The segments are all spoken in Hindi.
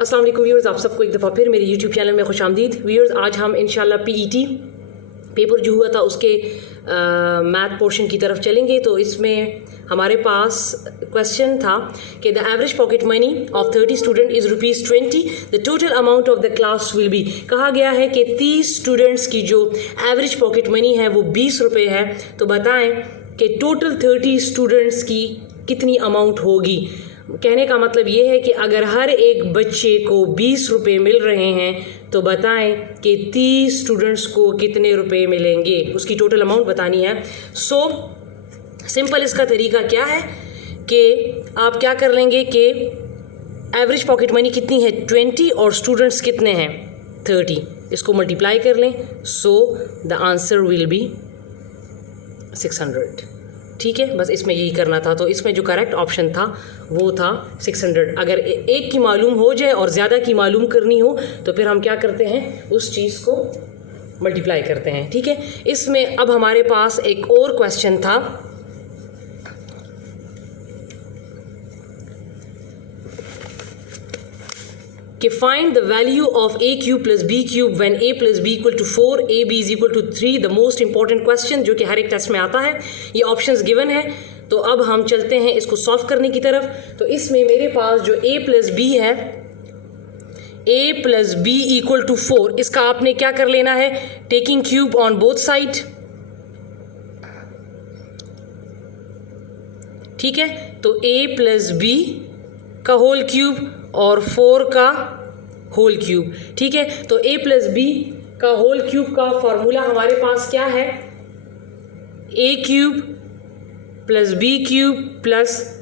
अस्सलाम वालेकुम व्यूअर्स, आप सबको एक दफ़ा फिर मेरे यूट्यूब चैनल में खुशामदीद। व्यूअर्स, आज हम इंशाल्लाह पीईटी पेपर जो हुआ था उसके मैथ पोर्शन की तरफ चलेंगे। तो इसमें हमारे पास क्वेश्चन था कि the average pocket money of 30 student is ₹20, the total amount of the class will be. कहा गया है कि 30 स्टूडेंट्स की जो एवरेज पॉकेट मनी है वो ₹20 है। तो बताएं कि टोटल 30 स्टूडेंट्स की कितनी अमाउंट होगी। कहने का मतलब ये है कि अगर हर एक बच्चे को ₹20 मिल रहे हैं तो बताएं कि 30 स्टूडेंट्स को कितने रुपए मिलेंगे, उसकी टोटल अमाउंट बतानी है। सो सिंपल इसका तरीका क्या है कि आप क्या कर लेंगे कि एवरेज पॉकेट मनी कितनी है 20 और स्टूडेंट्स कितने हैं 30, इसको मल्टीप्लाई कर लें। सो द आंसर विल बी 600। ठीक है, बस इसमें यही करना था। तो इसमें जो करेक्ट ऑप्शन था वो था 600। अगर एक की मालूम हो जाए और ज़्यादा की मालूम करनी हो तो फिर हम क्या करते हैं, उस चीज़ को मल्टीप्लाई करते हैं। ठीक है, इसमें अब हमारे पास एक और क्वेश्चन था कि find the value of a cube plus b cube when a plus b equal to 4, ab is equal to 3। The most important question जो कि हर एक टेस्ट में आता है। ये ऑप्शंस गिवन है। तो अब हम चलते हैं इसको सॉल्व करने की तरफ। तो इसमें मेरे पास जो a प्लस b है, a plus b equal to 4, इसका आपने क्या कर लेना है, taking cube on both side. ठीक है, तो a प्लस b का होल क्यूब और 4 का होल क्यूब। ठीक है, तो a प्लस बी का होल क्यूब का फॉर्मूला हमारे पास क्या है, a cube plus b cube plus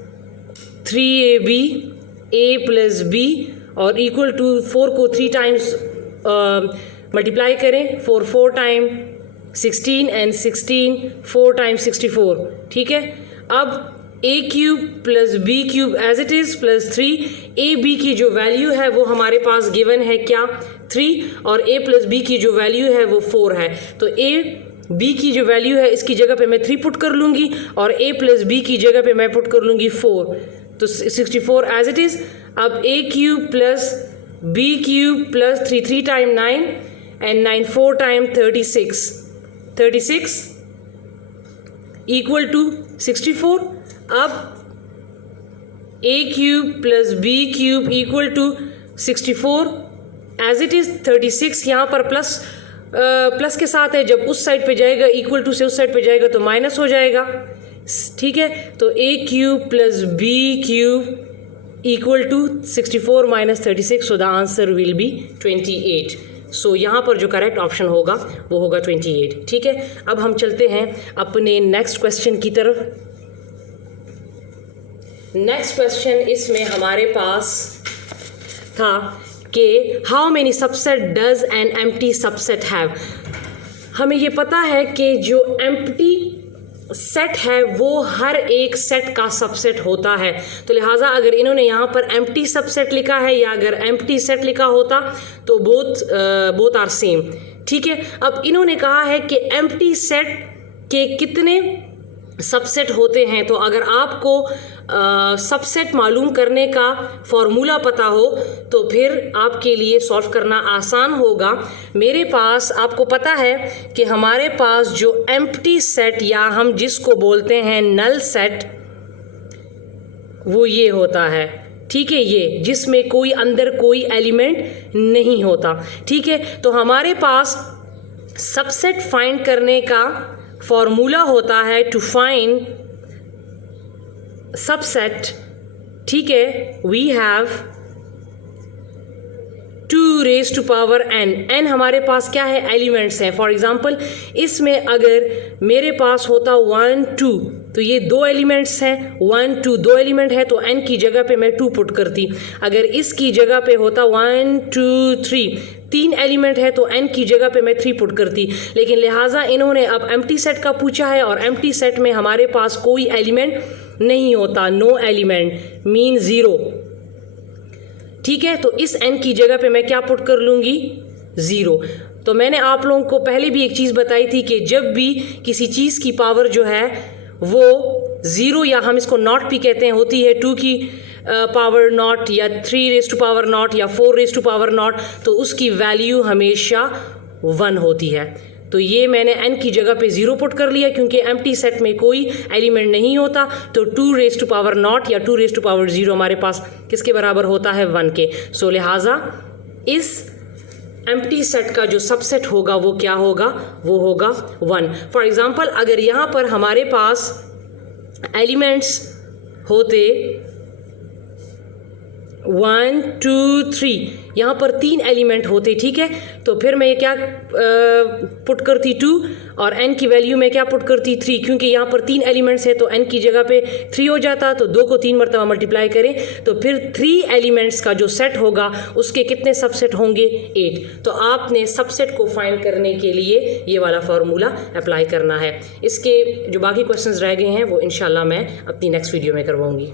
3ab a plus b और इक्वल टू 4 को 3 टाइम्स मल्टीप्लाई करें। 4 टाइम 16 एंड 16 4 टाइम 64। ठीक है, अब a cube plus b cube as it is plus 3, a b की जो वैल्यू है वो हमारे पास गिवन है क्या 3, और a प्लस b की जो वैल्यू है वो 4 है। तो a b की जो वैल्यू है इसकी जगह पे मैं 3 पुट कर लूँगी और a प्लस b की जगह पे मैं पुट कर लूँगी 4। तो 64 एज इट इज़। अब a cube plus b cube plus 3 time 9 and 9 4 time 36 equal to 64। अब a cube plus b cube equal to 64 as it is 36। यहाँ पर प्लस के साथ है, जब उस साइड पे जाएगा इक्वल टू से उस साइड पे जाएगा तो माइनस हो जाएगा। ठीक है, तो a cube plus b cube equal to 64 minus 36। So the answer will be 28। So यहाँ पर जो करेक्ट ऑप्शन होगा वो होगा 28। ठीक है, अब हम चलते हैं अपने नेक्स्ट क्वेश्चन की तरफ। नेक्स्ट क्वेश्चन इसमें हमारे पास था कि how many subset does an empty subset have. हमें ये पता है कि जो एम्प्टी सेट है वो हर एक सेट का सबसेट होता है। तो लिहाजा अगर इन्होंने यहाँ पर एम्प्टी सबसेट लिखा है या अगर एम्प्टी सेट लिखा होता तो बोथ आर सेम। ठीक है, अब इन्होंने कहा है कि एम्प्टी सेट के कितने सबसेट होते हैं। तो अगर आपको सबसेट मालूम करने का फॉर्मूला पता हो तो फिर आपके लिए सॉल्व करना आसान होगा। मेरे पास आपको पता है कि हमारे पास जो एम्प्टी सेट या हम जिसको बोलते हैं नल सेट वो ये होता है। ठीक है, ये जिसमें कोई अंदर कोई एलिमेंट नहीं होता। ठीक है, तो हमारे पास सबसेट फाइंड करने का फॉर्मूला होता है टू फाइंड सबसेट। ठीक है, we have 2 raise to power n हमारे पास क्या है, एलिमेंट्स हैं। फॉर एग्जांपल इसमें अगर मेरे पास होता 1 2, तो ये 2 एलिमेंट्स हैं, 1 2 2 एलिमेंट है तो n की जगह पे मैं 2 पुट करती। अगर इसकी जगह पे होता 1 2 3 3 एलिमेंट है तो n की जगह पे मैं 3 पुट करती। लेकिन लिहाजा इन्होंने अब एम्प्टी सेट का पूछा है और एम्प्टी सेट में हमारे पास कोई एलिमेंट नहीं होता, नो एलिमेंट मीन 0। ठीक है, तो इस n की जगह पे मैं क्या पुट कर लूँगी, 0। तो मैंने आप लोगों को पहले भी एक चीज़ बताई थी कि जब भी किसी चीज़ की पावर जो है वो 0 या हम इसको नॉट भी कहते हैं होती है 2 की पावर नॉट या 3 रेज़ टू पावर नॉट या 4 रेज़ टू पावर नॉट, तो उसकी वैल्यू हमेशा 1 होती है। तो ये मैंने n की जगह पे 0 पुट कर लिया क्योंकि एम्प्टी सेट में कोई एलिमेंट नहीं होता। तो 2 रेज़ टू पावर नॉट या 2 रेज़ टू पावर 0 हमारे पास किसके बराबर होता है? 1 के। सो लिहाजा इस एम्प्टी सेट का जो सबसेट होगा वो क्या होगा? वो होगा 1। फॉर एग्जांपल अगर यहाँ पर हमारे पास एलिमेंट्स होते 1 2 3, यहाँ पर 3 एलिमेंट होते, ठीक है, तो फिर मैं ये क्या पुट करती 2 और n की वैल्यू में क्या पुट करती 3, क्योंकि यहाँ पर 3 एलिमेंट्स है तो n की जगह पे 3 हो जाता। तो 2 को 3 मरतबा मल्टीप्लाई करें तो फिर 3 एलिमेंट्स का जो सेट होगा उसके कितने सबसेट होंगे? 8। तो आपने सबसेट को फाइंड करने के लिए ये वाला फार्मूला अप्लाई करना है। इसके जो बाकी क्वेश्चंस रह गए हैं वो इंशाल्लाह मैं अपनी नेक्स्ट वीडियो में करवाऊँगी।